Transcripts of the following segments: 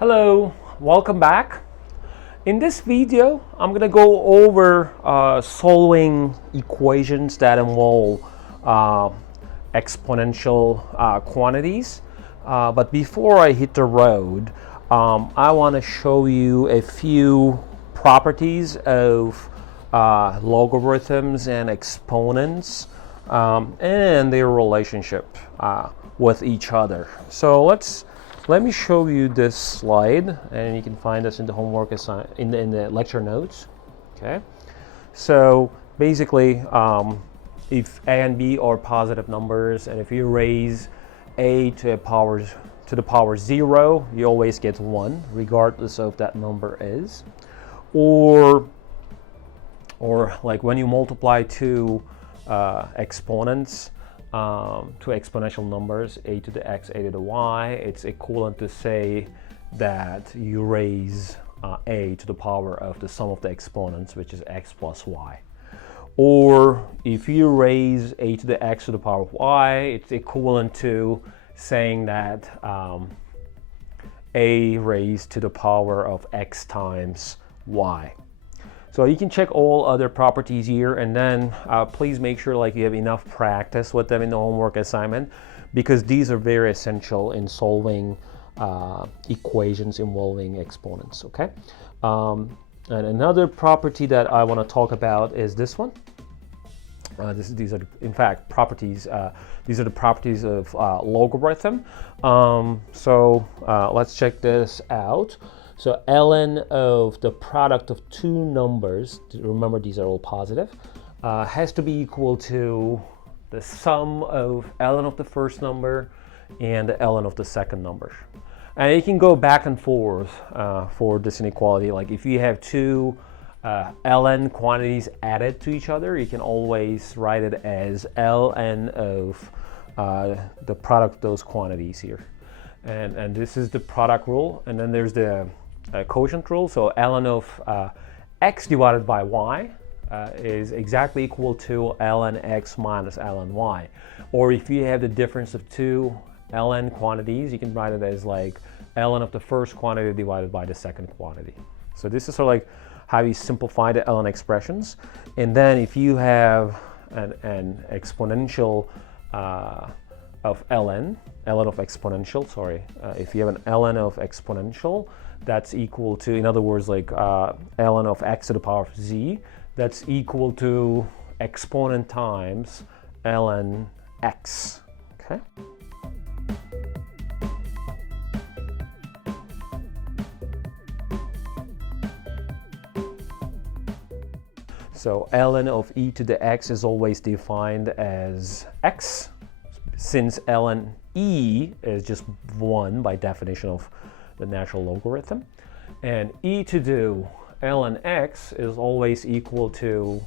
Hello, welcome back. In this video, I'm going to go over solving equations that involve exponential quantities. But before I hit the road, I want to show you a few properties of logarithms and exponents and their relationship with each other. So let me show you this slide, and you can find this in the homework in the lecture notes. Okay, so basically, if a and b are positive numbers, and if you raise a to the power 0, you always get 1, regardless of that number is. Or like when you multiply two exponents, to exponential numbers, a to the x, a to the y, it's equivalent to say that you raise a to the power of the sum of the exponents, which is x plus y. Or if you raise a to the x to the power of y, it's equivalent to saying that a raised to the power of x times y. So you can check all other properties here, and then please make sure you have enough practice with them in the homework assignment, because these are very essential in solving equations involving exponents. Okay, and another property that I want to talk about is this one. These are in fact properties. These are the properties of logarithm. So let's check this out. So ln of the product of two numbers, remember these are all positive, has to be equal to the sum of ln of the first number and the ln of the second number. And you can go back and forth for this inequality. Like if you have two ln quantities added to each other, you can always write it as ln of the product of those quantities here. And this is the product rule, and then there's the quotient rule. So ln of x divided by y is exactly equal to ln x minus ln y. Or if you have the difference of two ln quantities, you can write it as like ln of the first quantity divided by the second quantity. So this is sort of like how you simplify the ln expressions. And then if you have an exponential of ln of exponential, if you have an ln of exponential, that's equal to, in other words, like ln of x to the power of z, that's equal to exponent times ln x. Okay. So ln of e to the x is always defined as x, since ln e is just 1 by definition of the natural logarithm, and e to the ln x is always equal to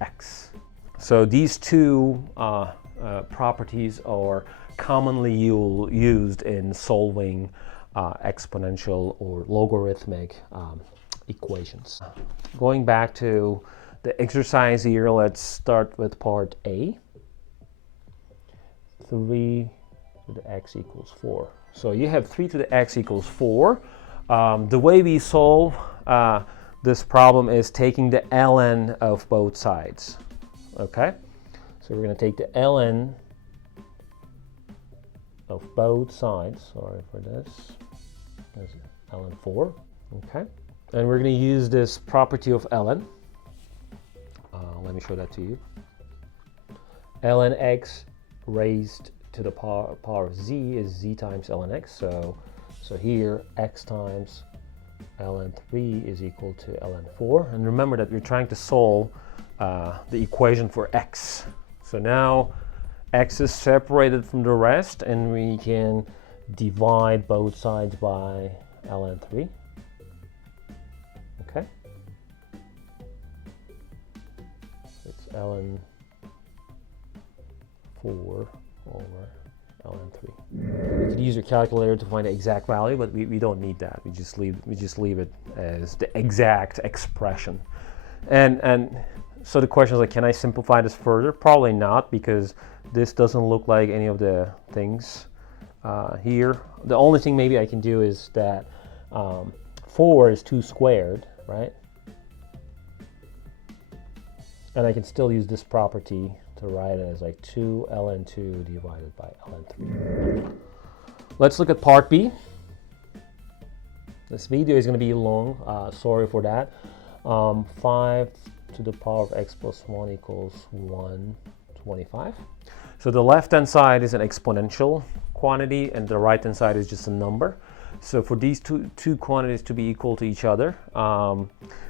x. So these two properties are commonly used in solving exponential or logarithmic equations. Going back to the exercise here, let's start with part A. 3 to the x equals 4. So you have 3 to the x equals 4. The way we solve this problem is taking the ln of both sides. Okay? So we're going to take the ln of both sides. Sorry for this. That's ln 4. Okay? And we're going to use this property of ln. Let me show that to you. ln x raised to the power of z is z times ln x. So here x times ln 3 is equal to ln 4. And remember that we're trying to solve the equation for x. So now x is separated from the rest, and we can divide both sides by ln 3. Okay. It's ln 4 over ln 3. You could use your calculator to find the exact value, but we don't need that. We just leave it as the exact expression. And so the question is, like, can I simplify this further? Probably not, because this doesn't look like any of the things here. The only thing maybe I can do is that 4 is 2 squared, right? And I can still use this property to write it as like 2 ln 2 divided by ln 3. Let's look at part B. This video is going to be long, sorry for that. 5 to the power of x plus 1 equals 125. So the left-hand side is an exponential quantity and the right-hand side is just a number. So for these two quantities to be equal to each other,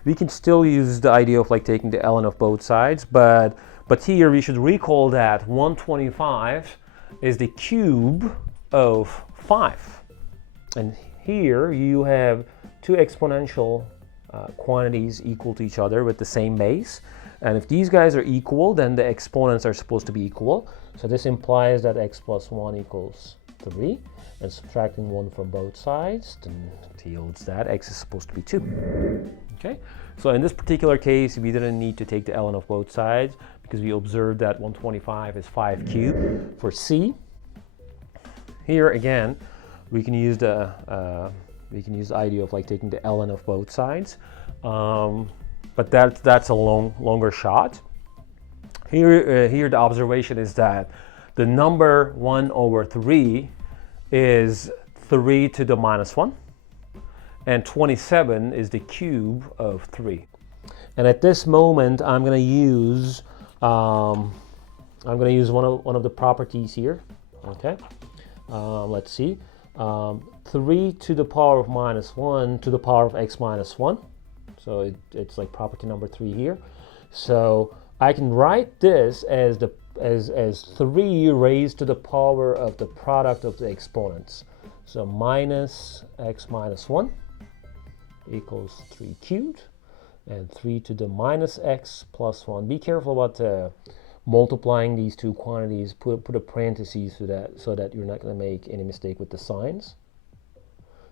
we can still use the idea of like taking the ln of both sides, but here we should recall that 125 is the cube of 5. And here you have two exponential quantities equal to each other with the same base. And if these guys are equal, then the exponents are supposed to be equal. So this implies that x plus 1 equals 3. And subtracting 1 from both sides then yields that x is supposed to be 2. Okay, so in this particular case, we didn't need to take the ln of both sides because we observed that 125 is 5 cubed. For C, here again, we can use the idea of like taking the ln of both sides, but that's a longer shot. Here the observation is that the number 1 over 3 is 3 to the minus 1, and 27 is the cube of 3. And at this moment, I'm going to use one of the properties here. Okay, let's see. 3 to the power of minus 1 to the power of x minus 1. So it's like property number 3 here. So I can write this as 3 raised to the power of the product of the exponents. So minus x minus 1 equals 3 cubed, and 3 to the minus x plus 1. Be careful about multiplying these two quantities. Put a parentheses to that so that you're not going to make any mistake with the signs.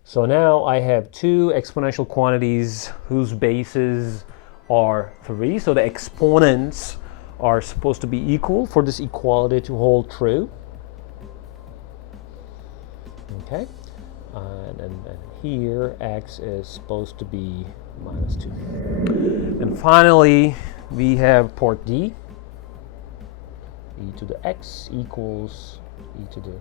So now I have two exponential quantities whose bases are 3. So the exponents are supposed to be equal for this equality to hold true. Okay, and here x is supposed to be minus 2. And finally, we have part D. E to the x equals e to the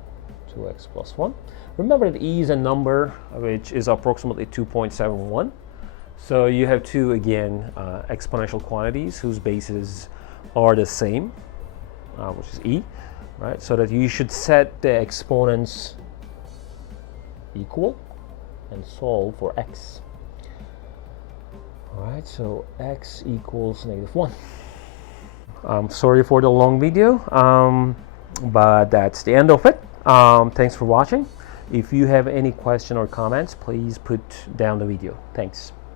2x plus 1. Remember that e is a number which is approximately 2.71. So you have two, again, exponential quantities whose bases are the same, which is e, right? So that you should set the exponents equal and solve for x. All right, so x equals -1. Sorry for the long video, but that's the end of it. Thanks for watching. If you have any question or comments, please put down the video. Thanks.